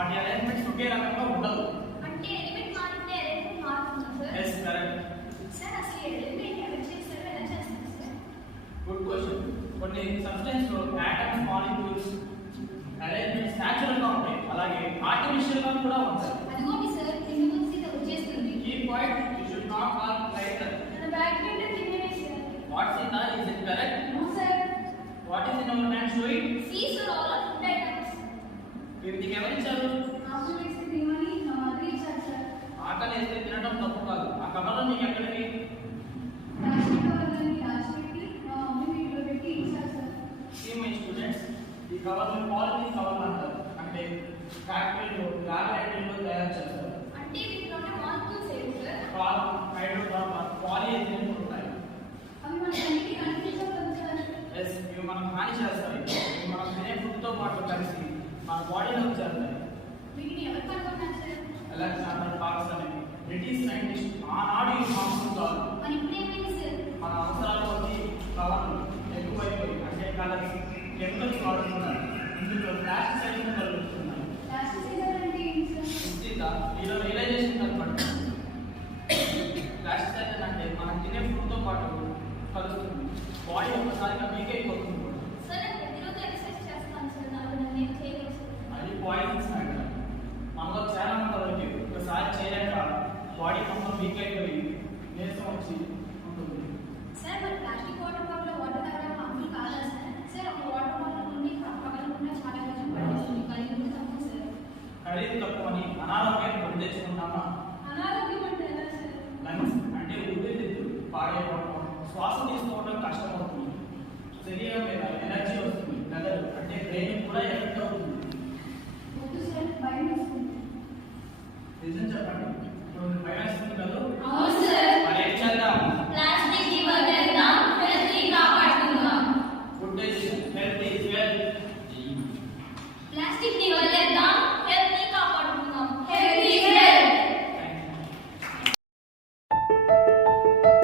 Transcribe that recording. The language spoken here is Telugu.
వాటి అలైన్మెంట్స్ ఒకే రకంగా ఉండవు. అంటే ఎలిమెంట్ మారితే అలైన్మెంట్ మారుతుందా సార్? Yes correct. సార్ అసలు ఎలిమెంట్ ఎవరు చేస్తారో ఎలా చేస్తారు సార్? Good question. కొన్ని సబ్స్టెన్స్ లో ఆటమ్స్ మాలిక్యూల్స్ అలైన్మెంట్స్ న్యాచురల్ గా ఉంటాయి, అలాగే ఆర్టిఫిషియల్ గా కూడా ఉంటాయి. అదిగోండి సార్ కింద ఇది వచ్చేస్తుంది. Key point you should not mark like that. మన బ్యాక్ కింద కిందనే sir. What's in the is it correct? No sir. What is in our hand show it? See sir all are food items. వీటికి ఎవరు ఇచ్చారు? నాకు వేసి తినమని నా మదర్ ఇచ్చారు సార్. ఆకలి వేస్తే తినడం తప్పు కాదు. ఆ కవర్లో నీకు ఎక్కడికి? రాజశేఖరి మా మమ్మీ వీటిలో పెట్టి ఇచ్చారు సార్. See my students, ఈ కవర్ని పాలిథిన్ కవర్లు అంటారు. అంటే ఫ్యాక్టరీలో ల్యాబొరేటరీలో తయారు చేస్తారు. అంటే వీటిలోనే మాలిక్యూల్స్ ఏవి సార్? కార్బన్, హైడ్రోకార్బన్, పాలిఎథిలీన్ ఉంటాయి. అవి మన కంటికి కనిపించవు సార్. ఎస్, ఇవి మనకు హాని చేస్తాయి. ఇవి మనం తినే ఫుడ్తో పాటు కలిసి మన బాడీలోకి చేరుతాయి. వీటిని ఎవరు కనుగొన్నారు సార్? అలెగ్జాండర్ పాక్స్ అనే బ్రిటిష్ సైంటిస్ట్ ఆనాడు ఈ హార్మ్ఫుల్ కాదు. మరి ఇప్పుడు ఏమైంది సార్? మన అవసరాలు వచ్చి కవర్లు ఎక్కువైపోయి అంటే కలర్స్ కెమికల్స్ వాడుతున్నారు. ఇందులో ప్లాస్టిసైడ్స్ కలుగుతున్నాయి. ప్లాస్టిసైడ్ అంటే ఏంటి సార్? నిశ్చిత మీలో రియలైజేషన్ కనపడుతుంది. ప్లాస్టిసైడ్ అంటే మనం తినే ఫుడ్తో పాటు కలుస్తుంది. బాడీ ఒక్కసారిగా వీక్ అయిపోతుంది. సార్ నేను ప్రతిరోజు ఎక్సర్సైజ్ చేస్తాను సార్. నాకు నేను చేయలేదు సార్. అది పాయిజన్స్ అంటారు. మనలో చాలా మంది వరకు ఒకసారి చేయలేక బాడీ మొత్తం వీక్ అయిపోయి నీరసం వచ్చి ఉంటుంది. సార్ మరి ప్లాస్టిక్ వాటర్ బాటిల్ వాటర్ తాగడం హార్మ్ఫుల్ కాదా సార్? సార్ ఒక వాటర్ బాటిల్ నుండి పగలకుండా చాలా రోజులు పడేస్తుంది. ఖరీదు కూడా తక్కువ సార్. ఖరీదు తక్కువ అని అనారోగ్యాన్ని కొని తెచ్చుకుంటామా? అనారోగ్యం అంటే ఎలా సార్? లంగ్స్ అంటే ఊపిరితిత్తులు పాడైపోవడం, శ్వాస తీసుకోవడం కష్టమవుతుంది. శరీరం మీద ఎనర్జీ వస్తుంది. మెదడు అంటే బ్రెయిన్ కూడా ఎఫెక్ట్ అవుతుంది. వద్దు సార్ భయం వేస్తుంది. నిజం చెప్పండి,